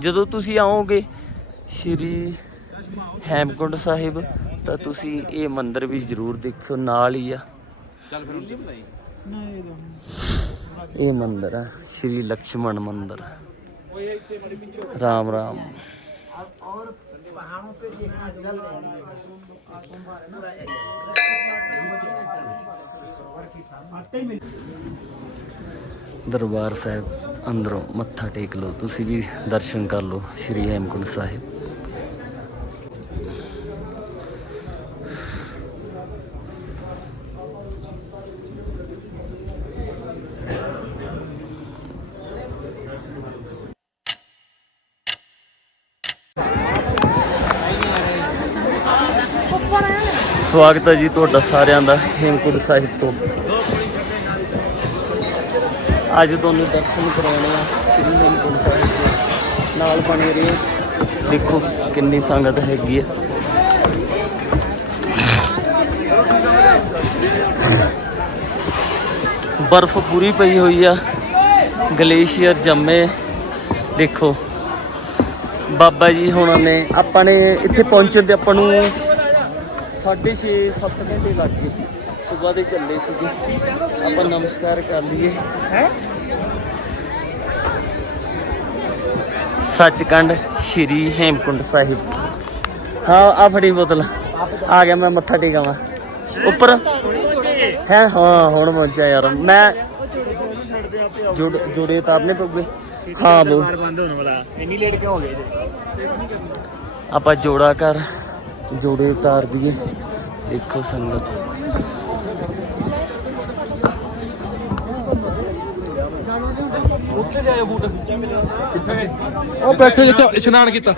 ਜਦੋਂ ਤੁਸੀਂ ਆਓਗੇ ਸ਼੍ਰੀ ਹੈਮਕੁੰਡ ਸਾਹਿਬ, ਤਾਂ ਤੁਸੀਂ ਇਹ ਮੰਦਿਰ ਵੀ ਜ਼ਰੂਰ ਦੇਖੋ ਨਾਲ ਹੀ ਆ। ਇਹ ਮੰਦਿਰ ਆ, ਸ਼੍ਰੀ ਲక్ష్ਮਣ ਮੰਦਿਰ। ਰਾਮ ਰਾਮ। ਦਰਬਾਰ ਸਾਹਿਬ। ਅੰਦਰੋਂ ਮੱਥਾ ਟੇਕ ਲਓ, ਤੁਸੀਂ ਵੀ ਦਰਸ਼ਨ ਕਰ ਲਓ ਸ਼੍ਰੀ ਹੇਮਕੁੰਟ ਸਾਹਿਬ। ਸਵਾਗਤ ਹੈ ਜੀ ਤੁਹਾਡਾ ਸਾਰਿਆਂ ਦਾ ਹੇਮਕੁੰਟ ਸਾਹਿਬ ਤੋਂ। ਅੱਜ ਤੁਹਾਨੂੰ ਦਰਸ਼ਨ ਕਰਾਉਣੇ ਆ, ਸ੍ਰੀ ਹੇਮਕੁੰਟ ਸਾਹਿਬ ਦੇ। ਨਾਲ ਬਣੇ ਰਹੇ ਦੇਖੋ ਕਿੰਨੀ ਸੰਗਤ ਹੈਗੀ ਆ ਬਰਫ਼ ਪੂਰੀ ਪਈ ਹੋਈ ਆ। ਗਲੇਸ਼ੀਅਰ ਜੰਮੇ। ਦੇਖੋ। ਬਾਬਾ ਜੀ ਹੁਣਾਂ ਨੇ, ਆਪਾਂ ਨੇ ਇੱਥੇ ਪਹੁੰਚਣ ਦੇ ਆਪਾਂ ਨੂੰ 6:30 7 ਘੰਟੇ ਲੱਗ ਗਏ। ਸਵੇਰ ਦੇ ਚੱਲੇ ਸੀਗੇ ਆਪਾਂ ਨਮਸਕਾਰ ਕਰ ਲਈਏ। ਹੈ? ਸੱਚਖੰਡ ਸ਼੍ਰੀ ਹੇਮਕੁੰਡ ਸਾਹਿਬ। ਹਾਂ ਆ ਫੜੀ ਬੋਤਲ। ਆ ਗਿਆ ਮੈਂ ਮੱਥਾ ਟੇਕਾਵਾਂ। ਉੱਪਰ। ਹੈ ਹਾਂ ਹੁਣ ਪਹੁੰਚਿਆ ਯਾਰ। ਮੈਂ ਜੁੜ ਜੁੜੇ ਤਾਰਨੇ ਪਊਗੇ ਹਾਂ ਬੋ ਬੰਦ ਹੋਣ ਵਾਲਾ ਇੰਨੀ ਲੇਟ ਕਿਉਂ ਹੋ ਗਏ ਜੀ ਆਪਾਂ ਜੋੜਾ ਕਰ ਜੋੜੇ ਉਤਾਰ ਦਈਏ। ਦੇਖੋ ਸੰਗਤ। ਉਹ ਬੈਠੇ ਜਿੱਥੇ ਇਸ਼ਨਾਨ ਕੀਤਾ।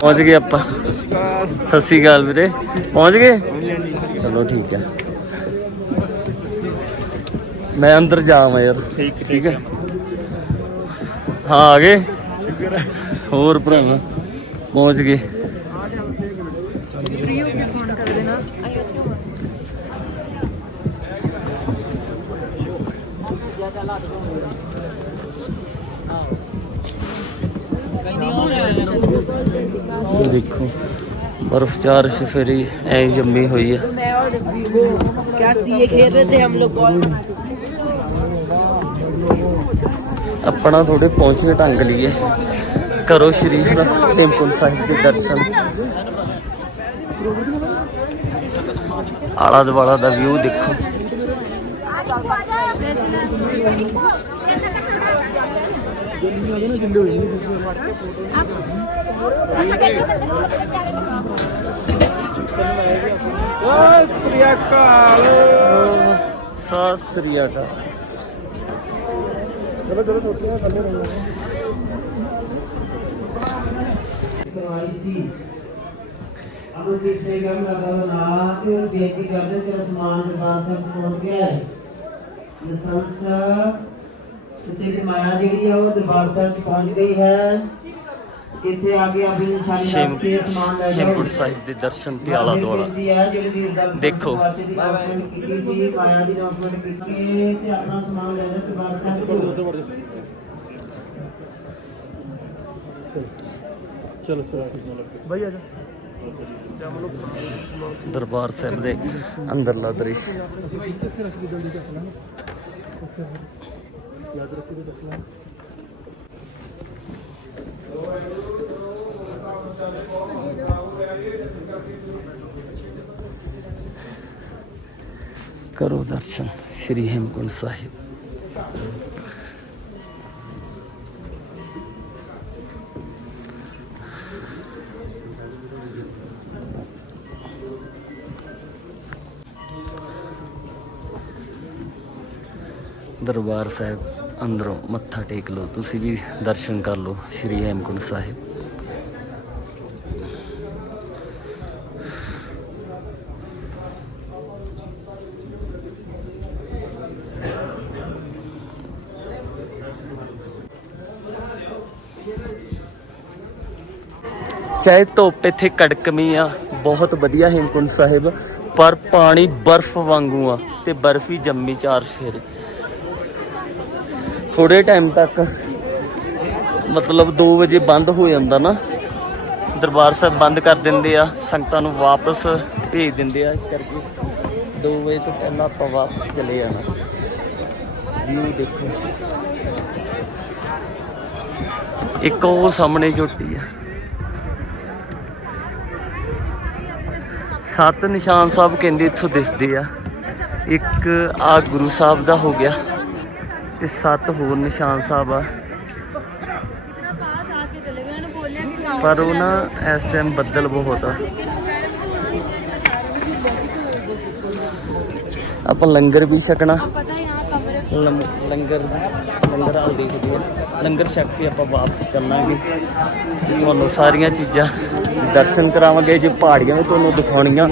ਪਹੁੰਚ ਗਏ ਆਪਾਂ। ਸਤਿ ਸ਼੍ਰੀ ਅਕਾਲ ਵੀਰੇ। ਪਹੁੰਚ ਗਏ? ਚਲੋ ਠੀਕ ਹੈ ਮੈਂ ਅੰਦਰ ਜਾਵਾਂ ਯਾਰ। ਠੀਕ ਠੀਕ ਹੈ ਹਾਂ, ਆ ਗਏ? ਹੋਰ ਭਰਾਵਾ, ਪਹੁੰਚ ਗਏ। ਦੇਖੋ ਬਰਫ਼ ਚਾਰ ਸ਼ਫਰੀ ਐ ਜੰਮੀ ਹੋਈ ਹੈ मैं और वो क्या सीए खेल रहे थे हम लोग बॉल बना के ਆਪਣਾ ਥੋੜੇ ਪਹੁੰਚੇ ਢੰਗ ਲਈਏ ਕਰੋ ਸ਼੍ਰੀ ਹੇਮਕੁੰਟ ਸਾਹਿਬ ਦੇ ਦਰਸ਼ਨ ਆਲਾ ਦੁਆਲਾ ਦਾ ਵਿਊ ਦੇਖੋ ਓ ਸ੍ਰੀ ਅਕਾਲ ਸਤਿ ਸ੍ਰੀ ਅਕਾਲ ਚਲੋ ਚਲੋ ਛੋਟੀਆਂ ਥੱਲੇ ਰਹੋ ਅਮਨਦੀਪ ਸਿੰਘ ਗਮ ਦਾ ਬਵਨਾ ਤੇ ਉਹ ਬੇਨਤੀ ਕਰਦੇ ਤੇਰਾ ਸਮਾਨ ਦਰਬਾਰ ਸਾਹਿਬ ਪਹੁੰਚ ਗਿਆ ਹੈ ਲਾਇਸੈਂਸ ਤੇ ਦੀ ਮਾਇਆ ਜਿਹੜੀ ਆ ਉਹ ਦਰਬਾਰ ਸਾਹਿਬ ਚ ਪਹੁੰਚ ਗਈ ਹੈ ਇੱਥੇ ਆ ਕੇ ਆਪਣੀ ਨਿਸ਼ਾਨੀ ਸ਼ੇਮ ਦੱਸ ਕੇ ਸਮਾਨ ਲੈ ਜਾਓ। ਹੇਮਕੁੰਟ ਸਾਹਿਬ ਦੇ ਦਰਸ਼ਨ ਤੇ ਆਲਾ ਦੁਆਲਾ। ਦੇਖੋ। ਦੀ announcement ਕੀਤੀ ਸੀ ਮਾਇਆ ਦੀ announcement ਕੀਤੀ ਤੇ ਆਪਣਾ ਸਮਾਨ ਲੈ ਜਾ ਦਰਬਾਰ ਸਾਹਿਬ ਤੋਂ ਚਲੋ ਚਲੋ ਭਾਈ ਆ ਜਾ ਦਰਬਾਰ ਸਾਹਿਬ ਦੇ ਅੰਦਰਲਾ ਦ੍ਰਿਸ਼। ਕਰੋ ਦਰਸ਼ਨ ਸ਼੍ਰੀ ਹੇਮਕੁੰਟ ਸਾਹਿਬ ਦਰਬਾਰ ਸਾਹਿਬ ਅੰਦਰੋਂ ਮੱਥਾ ਟੇਕ ਲਓ, ਤੁਸੀਂ ਵੀ ਦਰਸ਼ਨ ਕਰ ਲਓ ਸ਼੍ਰੀ ਹੇਮਕੁੰਟ ਸਾਹਿਬ। ਚਾਹੇ ਧੁੱਪ ਇੱਥੇ ਕੜਕਮੀ ਆ, ਬਹੁਤ ਵਧੀਆ ਹੇਮਕੁੰਟ ਸਾਹਿਬ, ਪਰ ਪਾਣੀ ਬਰਫ਼ ਵਾਂਗੂ ਆ ਤੇ ਬਰਫ਼ ਹੀ ਜੰਮੀ ਚਾਰ ਸ਼ੇਰ। ਥੋੜੇ ਟਾਈਮ ਤੱਕ, ਮਤਲਬ 2 ਵਜੇ ਬੰਦ ਹੋ ਜਾਂਦਾ ਨਾ, ਦਰਬਾਰ ਸਾਹਿਬ ਬੰਦ ਕਰ ਦਿੰਦੇ ਆ, ਸੰਗਤਾਂ ਨੂੰ ਵਾਪਸ ਭੇਜ ਦਿੰਦੇ ਆ, ਇਸ ਕਰਕੇ 2 ਵਜੇ ਤੋਂ ਪਹਿਲਾਂ ਆਪਾਂ ਵਾਪਸ ਚਲੇ ਜਾਣਾ। ਵਿਊ ਦੇਖੋ। ਇੱਕ ਉਹ ਸਾਹਮਣੇ ਝੋਟੀ ਆ। ਸੱਤ ਨਿਸ਼ਾਨ ਸਾਹਿਬ ਕਹਿੰਦੇ ਇੱਥੋਂ ਦਿਸਦੇ ਆ। ਇੱਕ ਆ ਗੁਰੂ ਸਾਹਿਬ ਦਾ ਹੋ ਗਿਆ। ਤੇ ਸੱਤ ਹੋਰ ਨਿਸ਼ਾਨ ਸਾਹਿਬ ਆ। ਪਰ ਉਹ ਨਾ ਇਸ ਟਾਈਮ ਬੱਦਲ ਬਹੁਤ ਆ। ਆਪਾਂ ਲੰਗਰ ਵੀ ਛਕਣਾ। ਲੰ- ਲੰਗਰ ਲੰਗਰ ਹਾਲ ਦੇਖਦੇ ਆ। ਲੰਗਰ ਛਕ ਕੇ ਆਪਾਂ ਵਾਪਸ ਚੱਲਾਂਗੇ। ਤੁਹਾਨੂੰ ਸਾਰੀਆਂ ਚੀਜ਼ਾਂ ਦਰਸ਼ਨ ਕਰਾਵਾਂਗੇ। ਜੇ ਪਹਾੜੀਆਂ ਵੀ ਤੁਹਾਨੂੰ ਦਿਖਾਉਣੀਆਂ,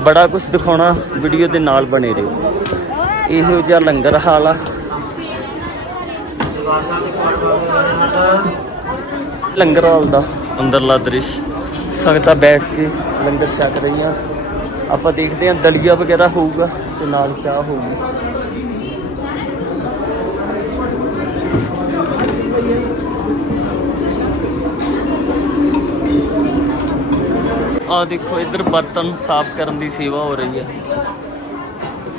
ਬੜਾ ਕੁਝ ਦਿਖਾਉਣਾ, ਵੀਡੀਓ ਦੇ ਨਾਲ ਬਣੇ ਰਹੋ। ਇਹੋ ਜਿਹਾ ਲੰਗਰ ਹਾਲ ਆ। ਲੰਗਰ ਹਾਲ ਦਾ ਅੰਦਰਲਾ ਦ੍ਰਿਸ਼। ਸੰਗਤਾਂ ਬੈਠ ਕੇ ਲੰਗਰ ਛਕ ਰਹੀਆਂ। ਆਪਾਂ ਦੇਖਦੇ ਹਾਂ ਦਲੀਆ ਵਗੈਰਾ ਹੋਊਗਾ ਤੇ ਨਾਲ ਚਾਹ ਹੋਊਗੀ। ਆ ਦੇਖੋ, ਇੱਧਰ ਬਰਤਨ ਸਾਫ਼ ਕਰਨ ਦੀ ਸੇਵਾ ਹੋ ਰਹੀ ਹੈ।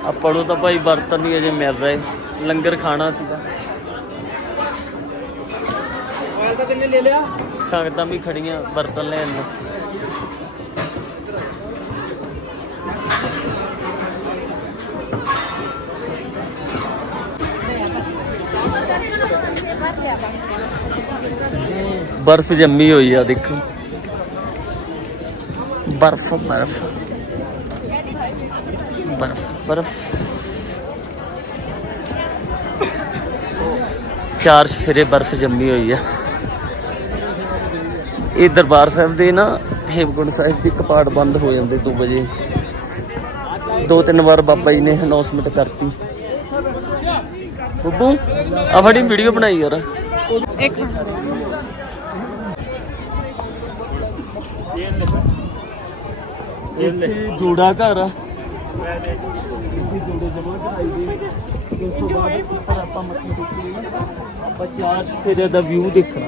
ਆਪਾਂ ਨੂੰ ਤਾਂ ਭਾਈ ਬਰਤਨ ਨਹੀਂ ਅਜੇ ਮਿਲ ਰਹੇ। ਲੰਗਰ ਖਾਣਾ ਸੀਗਾ। ਮੋਬਾਈਲ ਕਿੰਨੇ ਲੈ ਲਿਆ? ਸੰਗਤਾਂ ਵੀ ਖੜੀਆਂ, ਬਰਤਨ ਲੈਣ ਨੂੰ। ਬਰਫ਼ ਜੰਮੀ ਹੋਈ ਆ, ਦੇਖੋ। ਬਰਫ਼ ਬਰਫ਼। ਬਰਫ਼ ਬਰਫ਼। ਚਾਰ ਸਫੇਰੇ ਬਰਫ਼ ਜੰਮੀ ਹੋਈ ਆ। ਇਹ ਦਰਬਾਰ ਸਾਹਿਬ ਦੇ ਨਾ ਹੇਮਕੁੰਟ ਸਾਹਿਬ ਦੀ ਕਪਾਟ ਬੰਦ ਹੋ ਜਾਂਦੇ 2 ਵਜੇ। ਦੋ ਤਿੰਨ ਵਾਰ ਬਾਬਾ ਜੀ ਨੇ ਅਨਾਉਂਸਮੈਂਟ ਕਰਤੀ। ਬੱਬੂ ਆ ਫੜੀ ਵੀਡੀਓ ਬਣਾਈ ਯਾਰ। ਇੱਥੇ ਜੋੜਾ ਘਰ ਆ। ਇੱਥੇ ਜੋੜੇ ਜਮਾ ਕਰਾਈ ਦੇ ਉਸ ਤੋਂ ਬਾਅਦ ਉੱਪਰ ਆਪਾਂ ਮੱਥੇ ਟੇਕੀਏ ਆਪਾਂ ਚਾਰ ਸਫੇਰੇ ਦਾ ਵਿਊ ਦੇਖਣਾ।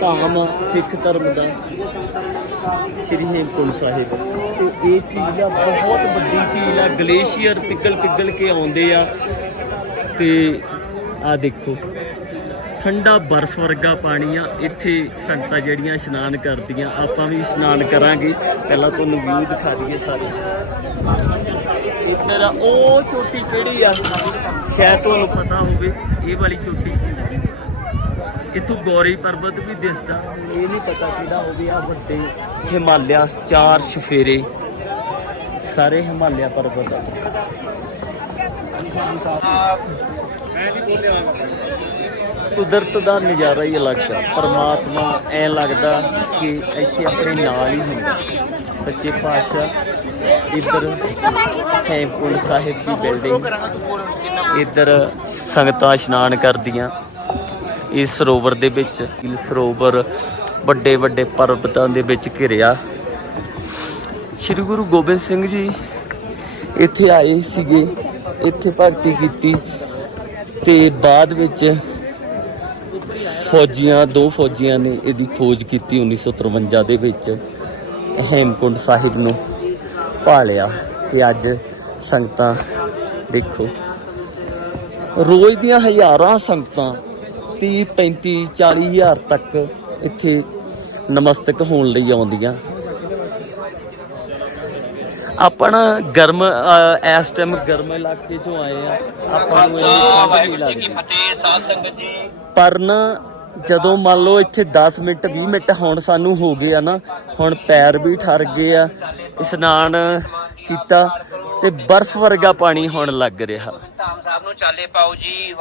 ਧਾਮ ਸਿੱਖ ਧਰਮ ਦਾ ਸ਼੍ਰੀ ਹੇਮਕੁੰਟ ਸਾਹਿਬ। ਤੇ ਇਹ ਚੀਜ਼ ਆ, ਬਹੁਤ ਵੱਡੀ ਚੀਜ਼ ਆ। ਗਲੇਸ਼ੀਅਰ ਪਿਘਲ ਪਿਘਲ ਕੇ ਆਉਂਦੇ ਆ। ਤੇ ਆ ਦੇਖੋ। ਠੰਡਾ ਬਰਫ਼ ਵਰਗਾ ਪਾਣੀ ਆ। ਇੱਥੇ ਸੰਗਤਾਂ ਜਿਹੜੀਆਂ ਇਸ਼ਨਾਨ ਕਰਦੀਆਂ, ਆਪਾਂ ਵੀ ਇਸ਼ਨਾਨ ਕਰਾਂਗੇ। ਪਹਿਲਾਂ ਤੁਹਾਨੂੰ ਵਿਊ ਦਿਖਾ ਦਈਏ ਸਾਰੇ। ਇੱਧਰ ਉਹ ਚੋਟੀ ਕਿਹੜੀ ਆ? ਸ਼ਾਇਦ ਤੁਹਾਨੂੰ ਪਤਾ ਹੋਵੇ, ਇਹ ਵਾਲੀ ਚੋਟੀ। ਇੱਥੋਂ ਗੌਰੀ ਪਰਬਤ ਵੀ ਦਿਸਦਾ। ਇਹ ਨਹੀਂ ਪਤਾ ਕਿਹੜਾ ਹੋਵੇ ਆ ਵੱਡੇ ਹਿਮਾਲਿਆ ਚਾਰ ਸ਼ਫੇਰੇ। ਸਾਰੇ ਹਿਮਾਲਿਆ ਪਰਬਤ ਆ। ਕੁਦਰਤ ਦਾ ਨਜ਼ਾਰਾ ਹੀ ਅਲੱਗ ਆ। ਪਰਮਾਤਮਾ ਐ ਲੱਗਦਾ ਕਿ ਇੱਥੇ ਆਪਣੇ ਨਾਲ ਹੀ ਹੁੰਦਾ। ਸੱਚੇ ਪਾਤਸ਼ਾਹ ਇੱਧਰ ਹੇਮਕੁੰਟ ਸਾਹਿਬ ਦੀ ਬਿਲਡਿੰਗ ਇੱਧਰ ਸੰਗਤਾਂ ਇਸ਼ਨਾਨ ਕਰਦੀਆਂ। ਇਸ ਸਰੋਵਰ ਦੇ ਵਿੱਚ, ਇਹ ਸਰੋਵਰ ਵੱਡੇ ਵੱਡੇ ਪਰਬਤਾਂ ਦੇ ਵਿੱਚ ਘਿਰਿਆ। ਸ੍ਰੀ ਗੁਰੂ ਗੋਬਿੰਦ ਸਿੰਘ ਜੀ ਇੱਥੇ ਆਏ ਸੀਗੇ, ਇੱਥੇ ਭਗਤੀ ਕੀਤੀ ਤੇ ਬਾਅਦ ਵਿੱਚ ਫੌਜੀਆਂ ਦੋ ਫੌਜੀਆਂ ਨੇ ਇਹਦੀ ਖੋਜ ਕੀਤੀ 1953 ਦੇ ਵਿੱਚ ਹੇਮਕੁੰਟ ਸਾਹਿਬ ਨੂੰ ਭਾਲਿਆ ਤੇ ਅੱਜ ਸੰਗਤਾਂ ਦੇਖੋ। ਰੋਜ਼ ਦੀਆਂ ਹਜ਼ਾਰਾਂ ਸੰਗਤਾਂ 30 35 40 ਹਜ਼ਾਰ ਤੱਕ ਇੱਥੇ ਨਮਸਤਕ ਹੋਣ ਲਈ ਆਉਂਦੀਆਂ। ਆਪਣਾ ਗਰਮ ਇਸ ਟਾਈਮ ਗਰਮ ਇਲਾਕੇ ਚੋਂ ਆਏ ਆ। ਆਪਾਂ ਨੂੰ ਇਹ ਲੱਗਦੀ। ਫਤਿਹ ਸਾਧ ਸੰਗਤ ਜੀ। ਪਰ ਨਾ ਜਦੋਂ ਮੰਨ ਲਓ ਇੱਥੇ 10 ਮਿੰਟ 20 ਮਿੰਟ ਹੁਣ ਸਾਨੂੰ ਹੋ ਗਏ ਆ ਨਾ, ਹੁਣ ਪੈਰ ਵੀ ਠਰ ਗਏ ਆ, ਇਸ਼ਨਾਨ ਕੀਤਾ ਤੇ ਬਰਫ਼ ਵਰਗਾ ਪਾਣੀ ਹੁਣ ਲੱਗ ਰਿਹਾ। ਧਾਮ ਸਾਹਿਬ ਨੂੰ ਚਾਲੇ ਪਾਓ ਜੀ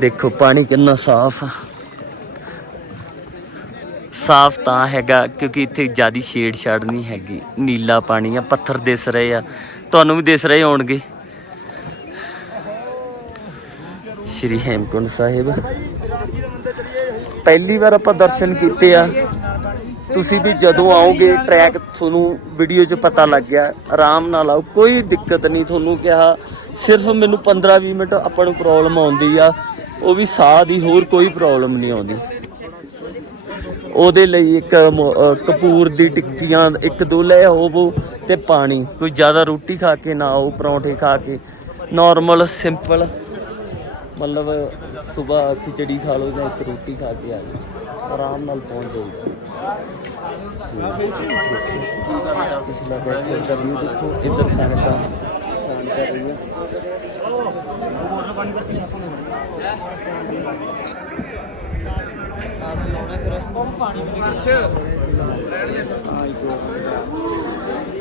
ਦੇਖੋ, ਪਾਣੀ ਕਿੰਨਾ ਸਾਫ਼ ਆ। ਸਾਫ਼ ਤਾਂ ਹੈਗਾ, ਕਿਉਂਕਿ ਇੱਥੇ ਜਿਆਦੀ ਛੇੜ ਛਾੜ ਨਹੀਂ ਹੈਗੀ। ਨੀਲਾ ਪਾਣੀ ਆ, ਪੱਥਰ ਦਿਸ ਰਹੇ ਆ। ਤੁਹਾਨੂੰ ਵੀ ਦਿਸ ਰਹੇ ਹੋਣਗੇ। ਸ਼੍ਰੀ ਹੇਮਕੁੰਡ ਸਾਹਿਬ। ਪਹਿਲੀ ਵਾਰ ਆਪਾਂ ਦਰਸ਼ਨ ਕੀਤੇ ਆ। ਤੁਸੀਂ ਵੀ ਜਦੋਂ ਆਓਗੇ ਟਰੈਕ ਤੁਹਾਨੂੰ ਵੀਡੀਓ 'ਚ ਪਤਾ ਲੱਗ ਗਿਆ। ਆਰਾਮ ਨਾਲ ਆਓ, ਕੋਈ ਦਿੱਕਤ ਨਹੀਂ ਤੁਹਾਨੂੰ ਕਿਹਾ। ਸਿਰਫ ਮੈਨੂੰ 15-20 ਮਿੰਟ ਆਪਾਂ ਨੂੰ ਪ੍ਰੋਬਲਮ ਆਉਂਦੀ ਆ। ਉਹ ਵੀ ਸਾਹ ਦੀ ਹੋਰ ਕੋਈ ਪ੍ਰੋਬਲਮ ਨਹੀਂ ਆਉਂਦੀ। ਉਹਦੇ ਲਈ ਇੱਕ ਮ- ਅਹ ਕਪੂਰ ਦੀ ਟਿੱਕੀਆਂ ਇੱਕ ਦੋ ਲੈ ਆਵੋ ਤੇ ਪਾਣੀ। ਕੋਈ ਜ਼ਿਆਦਾ ਰੋਟੀ ਖਾ ਕੇ ਨਾ ਆਓ, ਪਰੌਂਠੇ ਖਾ ਕੇ। ਨਾਰਮਲ ਸਿੰਪਲ ਮਤਲਬ ਸਵੇਰ ਖਿਚੜੀ ਖਾ ਲਓ ਜਾਂ ਇੱਕ ਰੋਟੀ ਖਾ ਕੇ ਆ ਜਾਓ। ਆਰਾਮ ਨਾਲ ਪਹੁੰਚ ਜਾਓ। ਪਿਛਲਾ ਬੈਕ ਸਾਈਡ ਦਾ ਵਿਊ ਦੇਖੋ, ਇੱਧਰ ਸੰਗਤਾਂ ਇਸ਼ਨਾਨ ਕਰ ਰਹੀਆਂ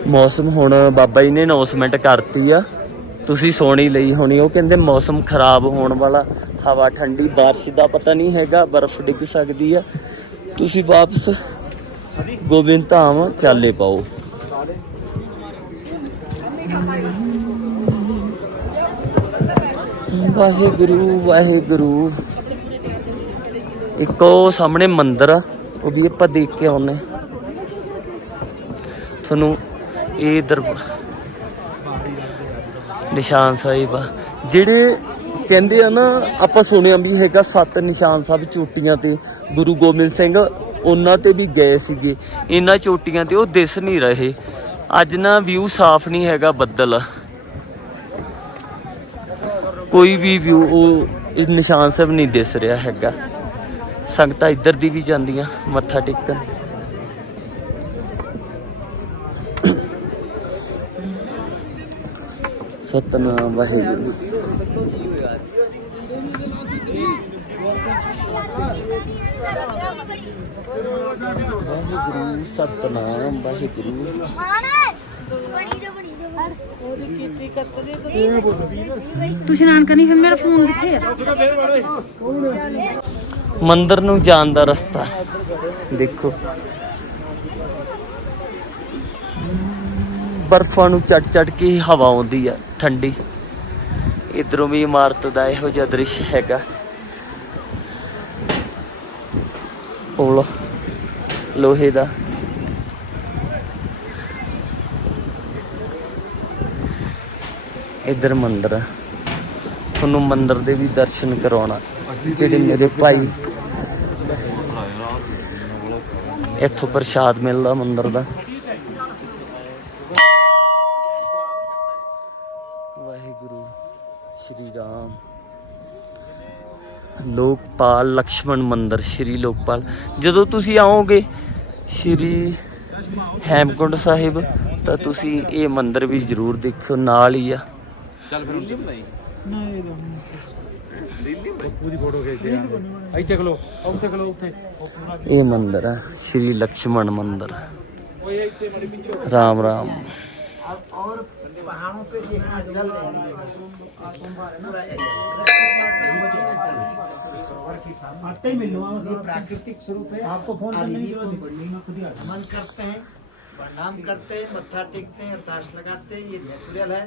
ਮੌਸਮ ਹੁਣ ਬਾਬਾ ਜੀ ਨੇ ਅਨਾਉਂਸਮੈਂਟ ਕਰਤੀ ਆ। ਤੁਸੀਂ ਸੋਣੀ ਲਈ ਹੋਣੀ, ਉਹ ਕਹਿੰਦੇ ਮੌਸਮ ਖਰਾਬ ਹੋਣ ਵਾਲਾ, ਹਵਾ ਠੰਡੀ, ਬਾਰਿਸ਼ ਦਾ ਪਤਾ ਨਹੀਂ ਹੈਗਾ, ਬਰਫ਼ ਡਿੱਗ ਸਕਦੀ ਆ। ਤੁਸੀਂ ਵਾਪਸ ਗੋਬਿੰਦ ਧਾਮ ਚਾਲੇ ਪਾਓ। ਵਾਹਿਗੁਰੂ ਵਾਹਿਗੁਰੂ। ਇੱਕ ਉਹ ਸਾਹਮਣੇ ਮੰਦਿਰ ਆ, ਉਹ ਵੀ ਆਪਾਂ ਦੇਖ ਕੇ ਆਉਨੇ ਤੁਹਾਨੂੰ ਇਹ ਦਰਬਾਰ ਨਿਸ਼ਾਨ ਸਾਹਿਬ ਆ। ਜਿਹੜੇ ਕਹਿੰਦੇ ਆ ਨਾ, ਆਪਾਂ ਸੁਣਿਆ ਵੀ ਹੈਗਾ ਸੱਤ ਨਿਸ਼ਾਨ ਸਾਹਿਬ ਚੋਟੀਆਂ ਤੇ, ਗੁਰੂ ਗੋਬਿੰਦ ਸਿੰਘ ਉਹਨਾਂ ਤੇ ਵੀ ਗਏ ਸੀਗੇ। ਇਹਨਾਂ ਚੋਟੀਆਂ ਤੇ ਉਹ ਦਿਸ ਨਹੀਂ ਰਹੇ। ਅੱਜ ਨਾ ਵਿਊ ਸਾਫ਼ ਨਹੀਂ ਹੈਗਾ ਬੱਦਲ। ਕੋਈ ਵੀ ਵਿਊ ਉਹ ਨਿਸ਼ਾਨ ਸਾਹਿਬ ਨਹੀਂ ਦਿਸ ਰਿਹਾ ਹੈਗਾ। ਸੰਗਤਾਂ ਇੱਧਰ ਦੀ ਵੀ ਜਾਂਦੀਆਂ, ਮੱਥਾ ਟੇਕਣ। ਸਤਨਾਮ ਵਾਹਿਗੁਰੂ। ਵਾਹਿਗੁਰੂ, ਸਤਨਾਮ ਵਾਹਿਗੁਰੂ। ਤੂੰ ਇਸ਼ਨਾਨ ਕਰਨੀ, ਫਿਰ ਮੇਰਾ ਫੋਨ ਕਿੱਥੇ ਆ? ਮੰਦਿਰ ਨੂੰ ਜਾਣ ਦਾ ਰਸਤਾ। ਦੇਖੋ। ਬਰਫਾਂ ਨੂੰ ਚੜ ਚੜ ਕੇ ਹਵਾ ਆਉਂਦੀ ਆ ਠੰਡੀ। ਇਧਰੋਂ ਵੀ ਇਮਾਰਤ ਦਾ ਇਹੋ ਜਿਹਾ ਦ੍ਰਿਸ਼ ਹੈਗਾ। ਪੁਲ ਲੋਹੇ ਦਾ। ਇਧਰ ਮੰਦਿਰ ਆ। ਤੁਹਾਨੂੰ ਮੰਦਿਰ ਦੇ ਵੀ ਦਰਸ਼ਨ ਕਰਾਉਣਾ। ਜਿਹੜੇ ਮੇਰੇ ਭਾਈ ਇੱਥੋਂ ਪ੍ਰਸ਼ਾਦ ਮਿਲਦਾ ਮੰਦਰ ਦਾ। ਵਾਹਿਗੁਰੂ ਸ਼੍ਰੀ ਰਾਮ। ਲੋਕਪਾਲ ਲక్ష్ਮਣ ਮੰਦਰ ਸ਼੍ਰੀ ਲੋਕਪਾਲ। ਜਦੋਂ ਤੁਸੀਂ ਆਓਗੇ ਸ਼੍ਰੀ ਹੈਮਕੁੰਡ ਸਾਹਿਬ ਤਾਂ ਤੁਸੀਂ ਇਹ ਮੰਦਰ ਵੀ ਜ਼ਰੂਰ ਦੇਖੋ ਨਾਲ ਹੀ ਆ। ਚੱਲ ਫਿਰ ਹੁਣ ਨਹੀਂ ਨਹੀਂ। ਪੂਰੀ ਫੋਟੋ ਖਿੱਚਦੇ ਆ ਇੱਥੇ ਖਲੋ ਉੱਥੇ ਖਲੋ ਉੱਥੇ ਇਹ ਮੰਦਿਰ ਹੈ ਸ਼੍ਰੀ ਲక్ష్మణ ਮੰਦਿਰ ਓਏ ਇੱਥੇ ਮੜੀ ਪਿੱਛੇ ਰਾਮ ਰਾਮ और पहाड़ों पे देखना जल प्राकृतिक स्वरूप है आपको फोन करने की जरूरत मन करते हैं प्रणाम करते हैं मत्था टेकते हैं अर्थाश लगाते हैं ये नेचुरल है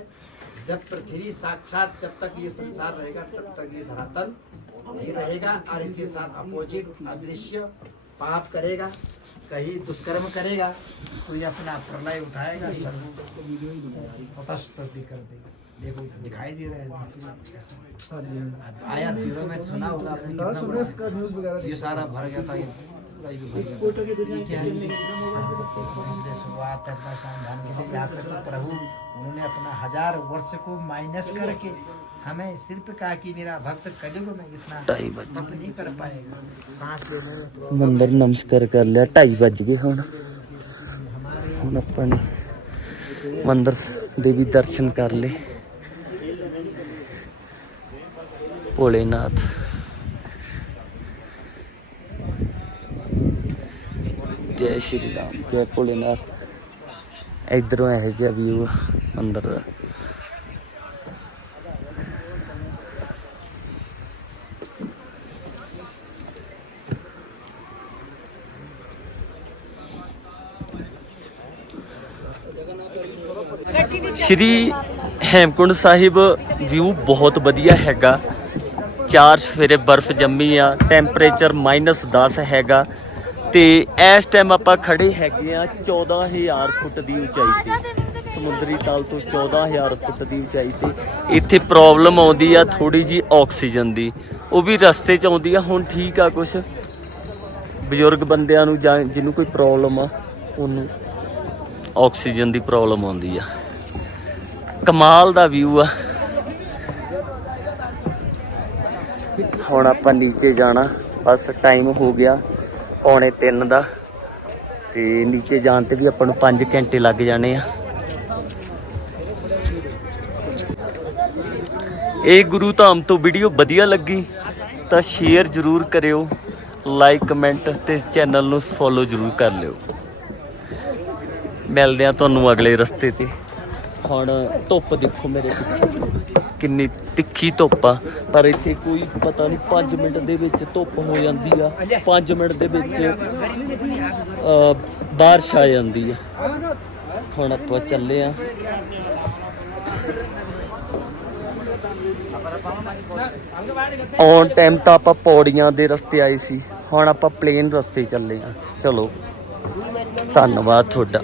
जब पृथ्वी साक्षात जब तक ये संसार रहेगा तब तक ये धरातल नहीं रहेगा और इसके साथ अपोजिट अदृश्य पाप करेगा कहीं दुष्कर्म करेगा तो ये अपना प्रलय उठाएगा सर्वों भी कर देगा। देखो दिखाई दे रहा है कैसा। अब आया तीनों में सुना होगा है। ये सारा भर गया था ये पूरा ये भर गया था। ये क्या है इसलिए शुरुआत है अपना समाधान के लिए यहाँ पे तो प्रभु उन्होंने अपना हजार वर्ष को माइनस करके हमें सिर्फ कहा कि मेरा भक्त कलयुग में इतना ढाई बज जप नहीं कर पाएगा सांस लेने में ਮੰਦਰ ਨਮਸਕਾਰ ਕਰ ਲਿਆ 2:30 ਵੱਜ ਗਏ ਹੁਣ ਹੁਣ ਆਪਾਂ ਨੇ ਮੰਦਰ ਦੇ ਵੀ ਦਰਸ਼ਨ ਕਰ ਲਏ ਭੋਲੇਨਾਥ ਜੈ ਸ਼੍ਰੀ ਰਾਮ, ਜੈ ਭੋਲੇਨਾਥ। ਇਧਰੋਂ ਇਹ ਜਿਹਾ ਵਿਊ ਅੰਦਰ। ਦਾ ਸ਼੍ਰੀ ਹੇਮਕੁੰਡ ਸਾਹਿਬ ਵਿਊ ਬਹੁਤ ਵਧੀਆ ਹੈਗਾ। ਚਾਰ ਸਵੇਰੇ ਬਰਫ਼ ਜੰਮੀ ਆ ਟੈਂਪਰੇਚਰ -10 ਹੈਗਾ। ਤੇ ਇਸ ਟਾਈਮ ਆਪਾਂ ਖੜੇ ਹੈਗੇ ਆ 14000 ਫੁੱਟ ਦੀ ਉਚਾਈ ਤੇ। ਸਮੁੰਦਰੀ ਤਲ ਤੋਂ 14000 ਫੁੱਟ ਦੀ ਉਚਾਈ ਤੇ। ਇੱਥੇ ਪ੍ਰੋਬਲਮ ਆਉਂਦੀ ਆ ਥੋੜੀ ਜੀ ਆਕਸੀਜਨ ਦੀ। ਉਹ ਵੀ ਰਸਤੇ 'ਚ ਆਉਂਦੀ ਆ। ਹੁਣ ਠੀਕ ਆ ਕੁਛ। ਬਜ਼ੁਰਗ ਬੰਦਿਆਂ ਨੂੰ ਜਾਂ ਜਿਹਨੂੰ ਕੋਈ ਪ੍ਰੋਬਲਮ ਆ, ਉਹਨੂੰ ਆਕਸੀਜਨ ਦੀ ਪ੍ਰੋਬਲਮ ਆਉਂਦੀ ਆ। ਕਮਾਲ ਦਾ ਵਿਊ ਆ। ਹੁਣ ਆਪਾਂ ਨੀਚੇ ਜਾਣਾ। ਬਸ ਟਾਈਮ ਹੋ ਗਿਆ। ਪੌਣੇ 3 ਦਾ। ਤੇ ਨੀਚੇ ਜਾਣ ਤੇ ਵੀ ਆਪਾਂ ਨੂੰ 5 ਘੰਟੇ ਲੱਗ ਜਾਣੇ ਆ। ਇਹ ਗੁਰੂ ਧਾਮ ਤੋਂ ਵੀਡੀਓ ਵਧੀਆ ਲੱਗੀ ਤਾਂ ਸ਼ੇਅਰ ਜ਼ਰੂਰ ਕਰਿਓ ਲਾਈਕ ਕਮੈਂਟ ਤੇ ਚੈਨਲ ਨੂੰ ਫੋਲੋ ਜ਼ਰੂਰ ਕਰ ਲਿਓ। ਮਿਲਦੇ ਆ ਤੁਹਾਨੂੰ ਅਗਲੇ ਰਸਤੇ ਤੇ। ਹੁਣ ਧੁੱਪ ਦੇਖੋ ਮੇਰੇ ਪਿੱਛੇ। ਕਿੰਨੀ ਤਿੱਖੀ ਧੁੱਪ ਆ। ਪਰ ਇੱਥੇ ਕੋਈ ਪਤਾ ਨਹੀਂ 5 ਮਿੰਟ ਦੇ ਵਿੱਚ ਧੁੱਪ ਹੋ ਜਾਂਦੀ ਆ। 5 ਮਿੰਟ ਦੇ ਵਿੱਚ ਬਾਰਿਸ਼ ਆ ਜਾਂਦੀ ਆ। ਹੁਣ ਆਪਾਂ ਚੱਲੇ ਆ। ਔਨ ਟਾਈਮ ਤਾਂ ਆਪਾਂ ਪੌੜੀਆਂ ਦੇ ਰਸਤੇ ਆਏ ਸੀ। ਹੁਣ ਆਪਾਂ ਪਲੇਨ ਰਸਤੇ ਚੱਲੇ ਆ। ਚਲੋ, ਧੰਨਵਾਦ ਤੁਹਾਡਾ।